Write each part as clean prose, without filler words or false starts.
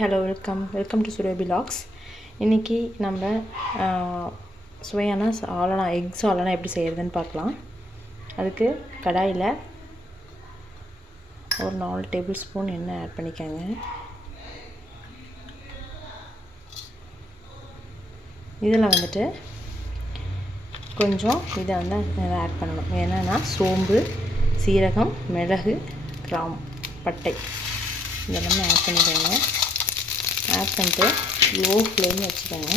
Hello welcome to சுரேபி லாக்ஸ். இன்றைக்கி நம்ம சுவையான எக் சாலனா எப்படி செய்கிறதுன்னு பார்க்கலாம். அதுக்கு கடாயில் ஒரு 4 டேபிள் ஸ்பூன் எண்ணெய் ஆட் பண்ணிக்கோங்க. இதில் வந்துட்டு கொஞ்சம் இதை ஆட் பண்ணணும். என்னென்னா சோம்பு, சீரகம், மிளகு, கிராம்பு, பட்டை இதெல்லாமே ஆட் பண்ணிக்கோங்க. ஆட் பண்ணிட்டு லோ ஃப்ளேமில் வச்சுக்கோங்க.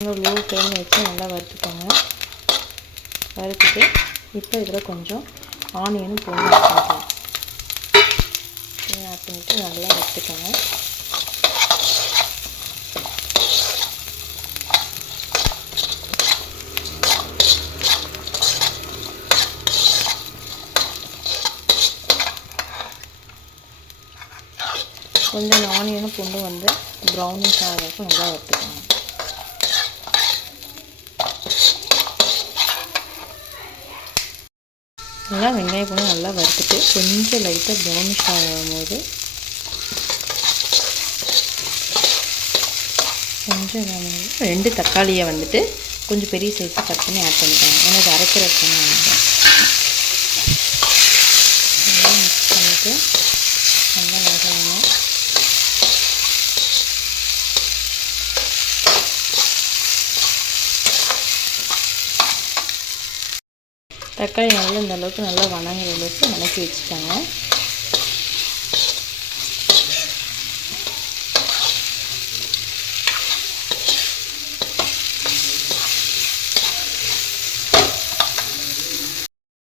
லோ ஃப்ளேமில் வச்சு நல்லா வறுத்துக்கோங்க. வறுத்துட்டு இப்போ இதில் கொஞ்சம் ஆனியனும் பூண்டு ஆட் பண்ணிக்கலாம். ஆட் பண்ணிவிட்டு நல்லா வறுத்துக்கோங்க. கொஞ்சம் ஆனியனும் பூண்டும் ப்ரௌனிஷ் ஆகிறதுக்கு நல்லா வறுத்துக்கோங்க. நல்லா வெங்காயம் பூண்டு நல்லா வறுத்துட்டு கொஞ்சம் லைட்டாக ப்ரௌனிஷ் ஆகும்போது கொஞ்சம் 2 தக்காளியை கொஞ்சம் பெரிய சைஸாக கட் பண்ணி ஆட் பண்ணிக்கோங்க. ஏன்னா இது அரைக்கிறதுக்கு நல்லா மிக்ஸ் பண்ணிவிட்டு நல்லா வதங்க. தக்காளி நல்லா இந்த அளவுக்கு நல்லா வணங்குற அளவுக்கு வணக்கி வச்சுக்கோங்க.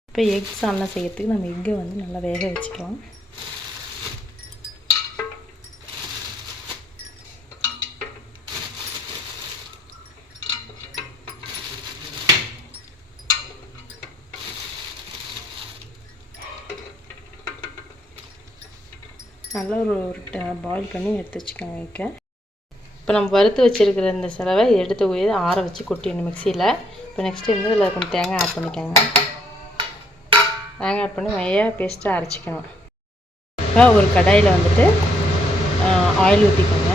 இப்போ எக் சால்னா செய்யறதுக்கு நம்ம எக்கை நல்லா வேக வச்சுக்கலாம். நல்லா ஒரு பாயில் பண்ணி எடுத்து வச்சுக்கோங்க எக்கை. இப்போ நம்ம வறுத்து வச்சுருக்கிற இந்த செலவை எடுத்து ஆற வச்சு கொட்டிடணும் மிக்சியில். இப்போ நெக்ஸ்ட்டு இதில் கொஞ்சம் தேங்காய் ஆட் பண்ணிக்கோங்க. தேங்காய் ஆட் பண்ணி மையாக பேஸ்ட்டாக அரைச்சிக்கணும். இப்போ ஒரு கடாயில் ஆயில் ஊற்றிக்கோங்க.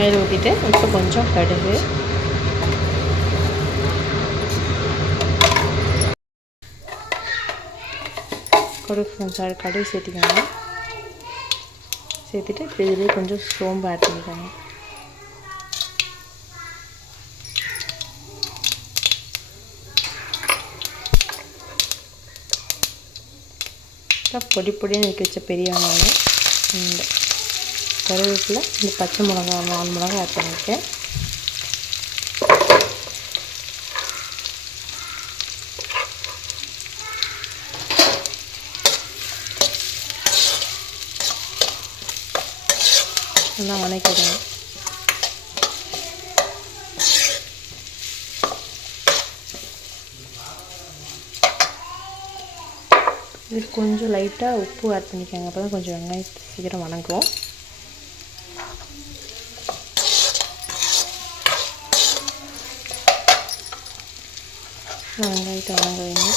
ஆயில் ஊற்றிட்டு இப்போ கொஞ்சம் கடுகு, கடுகு சேர்த்திக்கோங்க. சேர்த்துட்டு இப்போ இதுலேயே கொஞ்சம் சோம்பு ஆட் பண்ணிக்கோங்க. பொடி பொடியாக நறுக்கி வச்ச பெரிய வெங்காயம், இந்த கருவேப்பிலை, இந்த பச்சை மிளகா 4 மிளகா ஆட் பண்ணியிருக்கேன். நல்லா வணக்கிடுங்க. இது கொஞ்சம் லைட்டாக உப்பு ஆட் பண்ணிக்கோங்க. அப்போ தான் கொஞ்சம் வெங்காயம் சீக்கிரம் வணங்கும். வெங்காயத்தை வணங்க வைங்க.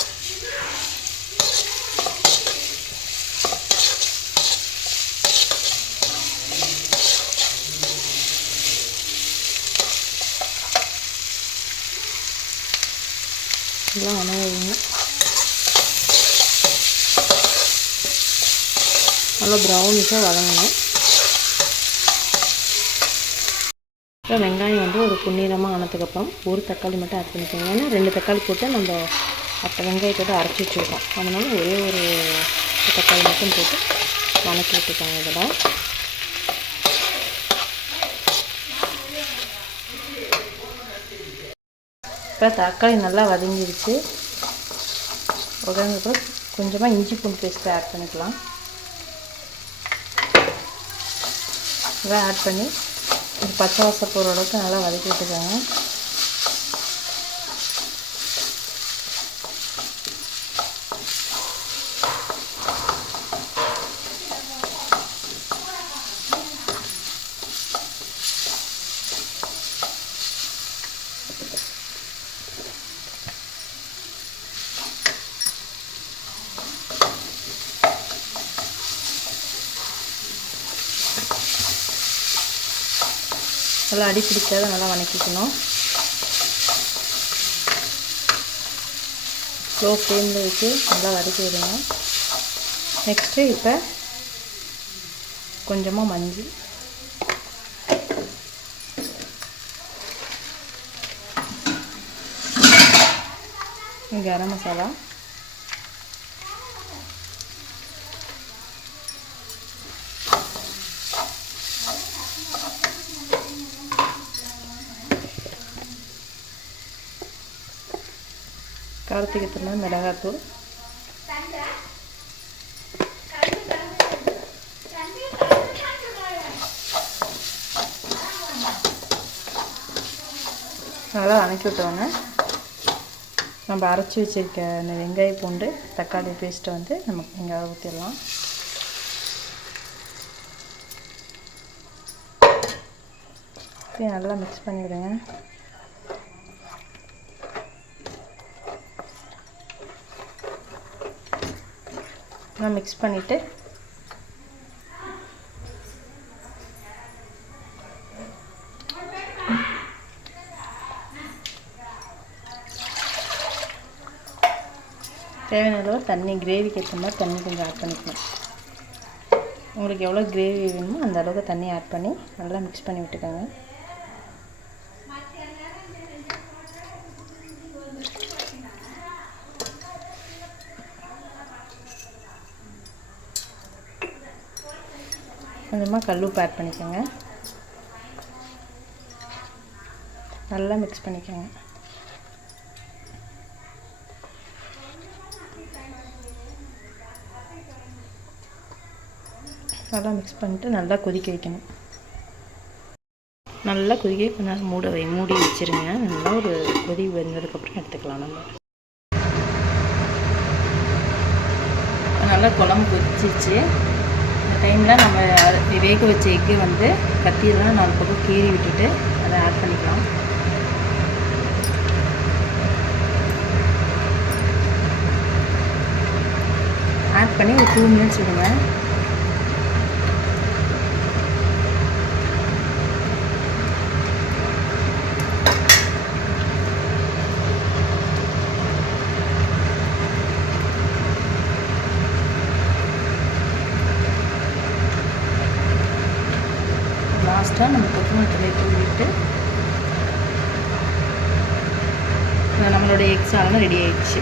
நல்லா வணங்க வைங்க. நல்லா ப்ரௌனிஷாக வதங்கணும். இப்போ வெங்காயம் ஒரு பொன்னிறமாக ஆனதுக்கப்புறம் ஒரு தக்காளி மட்டும் ஆட் பண்ணிக்கோங்க. ஏன்னா 2 தக்காளி போட்டு நம்ம வெங்காயத்தோடு அரைச்சி வச்சுருக்கோம். அதனால் ஒரே ஒரு தக்காளி மட்டும் போட்டு வணக்கி விட்டுக்கோங்க. இதில் இப்போ தக்காளி நல்லா வதங்கிடுச்சு. வதங்கப்போ கொஞ்சமாக இஞ்சி பூண்டு பேஸ்ட்டு ஆட் பண்ணிக்கலாம். இதை ஆட் பண்ணி இது பச்சை வாசம் போகிற அளவுக்கு நல்லா வதக்கி விட்டுக்கோங்க. நல்லா அடி பிடிக்காத நல்லா வதக்கிக்கணும். ஸ்லோ ஃப்ளேமில் வச்சு நல்லா வதக்கி விடுங்க. நெக்ஸ்ட்டு இப்போ கொஞ்சமாக மஞ்சள், கரம் மசாலா, காரத்துக்கு ஏற்ற மிளகாத்தூள், நல்லா வதக்கி விட்டோங்க. நம்ம அரைச்சி வச்சுருக்க அந்த வெங்காய பூண்டு தக்காளி பேஸ்ட்டை வந்து நமக்கு இங்கே ஊற்றிடலாம். நல்லா மிக்ஸ் பண்ணி விடுங்க. நல்லா மிக்ஸ் பண்ணிவிட்டு தேவையான அளவு தண்ணி, கிரேவிக்கு ஏற்ற மாதிரி தண்ணி கொஞ்சம் ஆட் பண்ணிக்கணும். உங்களுக்கு எவ்வளோ கிரேவி வேணுமோ அந்த அளவுக்கு தண்ணி ஆட் பண்ணி நல்லா மிக்ஸ் பண்ணி விட்டுக்கோங்க. கொஞ்சமாக கல்லுப்பு ஆட் பண்ணிக்கோங்க. நல்லா மிக்ஸ் பண்ணிக்கோங்க. நல்லா மிக்ஸ் பண்ணிட்டு நல்லா கொதிக்க வைக்கணும். நல்லா கொதிக்க கொஞ்ச நேரம் மூடி வச்சுருங்க. நல்லா ஒரு கொதி வந்ததுக்கப்புறம் எடுத்துக்கலாம். நம்ம நல்லா குழம்பு கொதிச்சிச்சு. இந்த டைமில் நம்ம வேக வச்ச எக்கு வந்து கத்தியெல்லாம் 4 பக்கம் கீறி விட்டுட்டு அதை ஆட் பண்ணிக்கலாம். ஆட் பண்ணி ஒரு 2 மினிட்ஸ் விடுங்க. லாஸ்ட்டாக நம்ம கொத்தமல்லி தழையை தூவிட்டு நம்மளோட எக் சாதம் ரெடி ஆயிடுச்சு.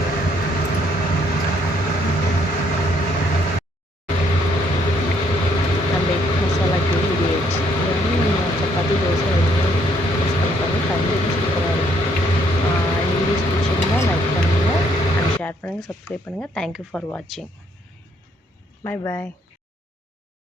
நம்ம எக் மசாலா கீழே ரெடி ஆயிடுச்சு. இது வந்து சப்பாத்தி, தோசை யூஸ் பண்ணுறாங்க. கண்டிப்பாக சூப்பராக இருக்கும். இந்த வீடியோஸ் பிடிச்சிருந்தால் லைக் பண்ணுங்கள் அண்ட் ஷேர் பண்ணுங்கள், சப்ஸ்கிரைப் பண்ணுங்கள். தேங்க்யூ ஃபார் வாட்சிங். Bye bye.